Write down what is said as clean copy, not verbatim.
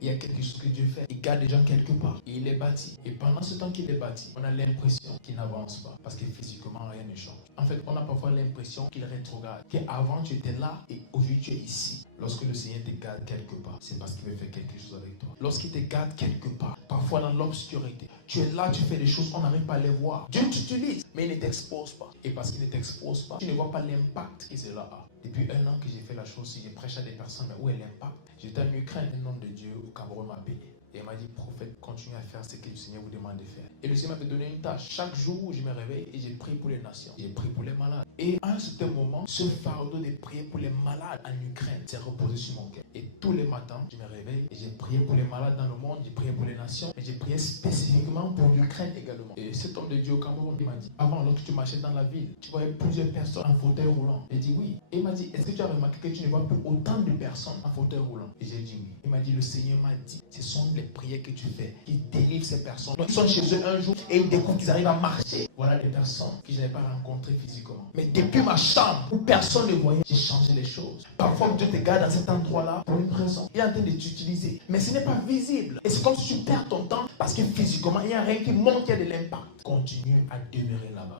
Il y a quelque chose que Dieu fait. Il garde des gens quelque part. Et il les bâtit. Et pendant ce temps qu'il les bâtit, on a l'impression qu'il n'avance pas. Parce que physiquement, rien ne change. En fait, on a parfois l'impression qu'il rétrograde. Qu'avant, tu étais là et aujourd'hui, tu es ici. Lorsque le Seigneur te garde quelque part, c'est parce qu'il veut faire quelque chose avec toi. Lorsqu'il te garde quelque part, parfois dans l'obscurité, tu es là, tu fais des choses, on n'arrive pas à les voir. Dieu t'utilise, mais il ne t'expose pas. Et parce qu'il ne t'expose pas, tu ne vois pas l'impact que cela a. Depuis 1 an que j'ai fait la chose, je prêche à des personnes, mais où est l'impact? J'étais en Ukraine, un homme de Dieu au Cameroun m'a appelé. Et il m'a dit, prophète, continue à faire ce que le Seigneur vous demande de faire. Et le Seigneur m'avait donné une tâche. Chaque jour où je me réveille, et j'ai prié pour les nations. J'ai prié pour les malades. Et à un certain moment, ce fardeau de prier pour les malades en Ukraine s'est reposé sur mon cœur. Et tous les matins, je me réveille et j'ai prié pour les malades dans le monde, j'ai prié pour les nations. Et j'ai prié spécifiquement pour l'Ukraine également. Et cet homme de Dieu au Cameroun, il m'a dit, avant, lorsque tu marchais dans la ville, tu voyais plusieurs personnes en fauteuil roulant. J'ai dit oui. Et il m'a dit, est-ce que tu as remarqué que tu ne vois plus autant de personnes en fauteuil roulant? Et j'ai dit oui. Il m'a dit, le Seigneur m'a dit, ce sont les prières que tu fais qui délivrent ces personnes. Donc, ils sont chez eux un jour et ils découvrent qu'ils arrivent à marcher. Voilà des personnes que je n'avais pas rencontrées physiquement. Mais depuis ma chambre où personne ne voyait, j'ai changé les choses. Parfois, Dieu te garde dans cet endroit-là pour une raison. Il est en train de t'utiliser. Mais ce n'est pas visible. Et c'est comme si tu perds ton temps parce que physiquement, il n'y a rien qui montre qu'il y a de l'impact. Continue à demeurer là-bas.